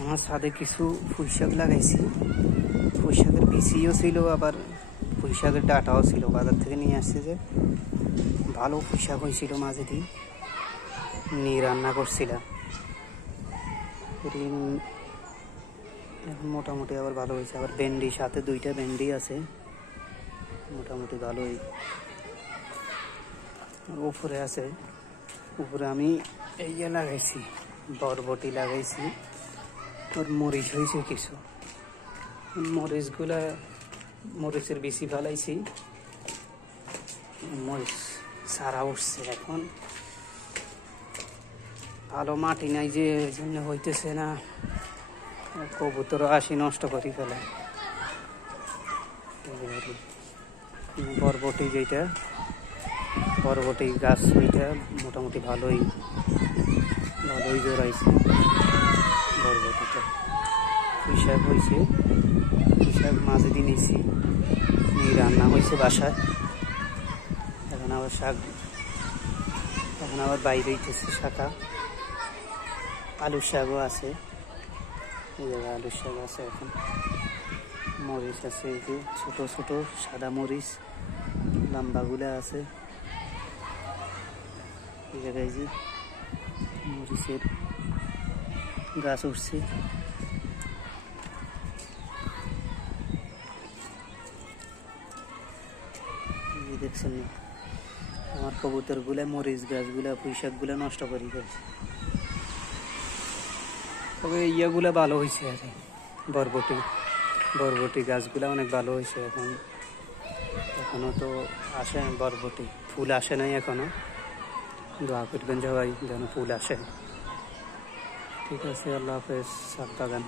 আমার ছাদে কিছু পুঁইশাক লাগাইছি। পুঁইশাকের বিচিও ছিল, আবার পুঁইশাকের ডাঁটাও ছিল, বাজার থেকে নিয়ে আসছে। যে ভালো পুঁইশাক হয়েছিল, মাঝে দিয়ে নিয়ে রান্না করছিলাম। এখন মোটামুটি আবার ভালো হয়েছে। আবার ভেন্ডি, সাথে 2টা ভেন্ডি আছে, মোটামুটি ভালোই। উপরে আছে, উপরে আমি এই যে লাগাইছি, বরবটি লাগাইছি। আর মরিচ হয়েছে কিছু, মরিচের বেশি ফেলাইছি, মরিচ সারা উঠছে। এখন ভালো মাটি নাই, যে এই জন্য হইতেছে না। কবুতর আসি নষ্ট করে ফেলায়। বরবটি যেটা, বরবটি গাছ ওইটা মোটামুটি ভালোই জোড়াইছে। বরবটিটা পুঁইশাক হয়েছে, পুঁইশাক মাঝে দিয়ে নিয়েছি, নিয়ে রান্না হয়েছে বাসায়। এখন আবার বাইরে হইতেছে শাখা। আলুর শাকও আছে, এই জায়গায় আলুর শাক আছে। এখন মরিচ আছে, এই যে ছোট ছোট সাদা মরিচ, লম্বাগুলা আছে। এই জায়গায় যে মরিচের গাছ উঠছে। দেখছেন না, আমার কবুতরগুলা মরিচ গাছগুলা, পুঁইশাকগুলা নষ্ট করে ফেলছে। তবে ইয়াগুলা ভালো হয়েছে, আর বরবটি গাছগুলা অনেক ভালো হয়েছে। এখনো তো আসে বরবটি, ফুল আসে নাই এখনো। দোয়া করবেন সবাই যেন ফুল আসে। ঠিক আছে, আল্লাহ হাফেজ। সাত বাগান।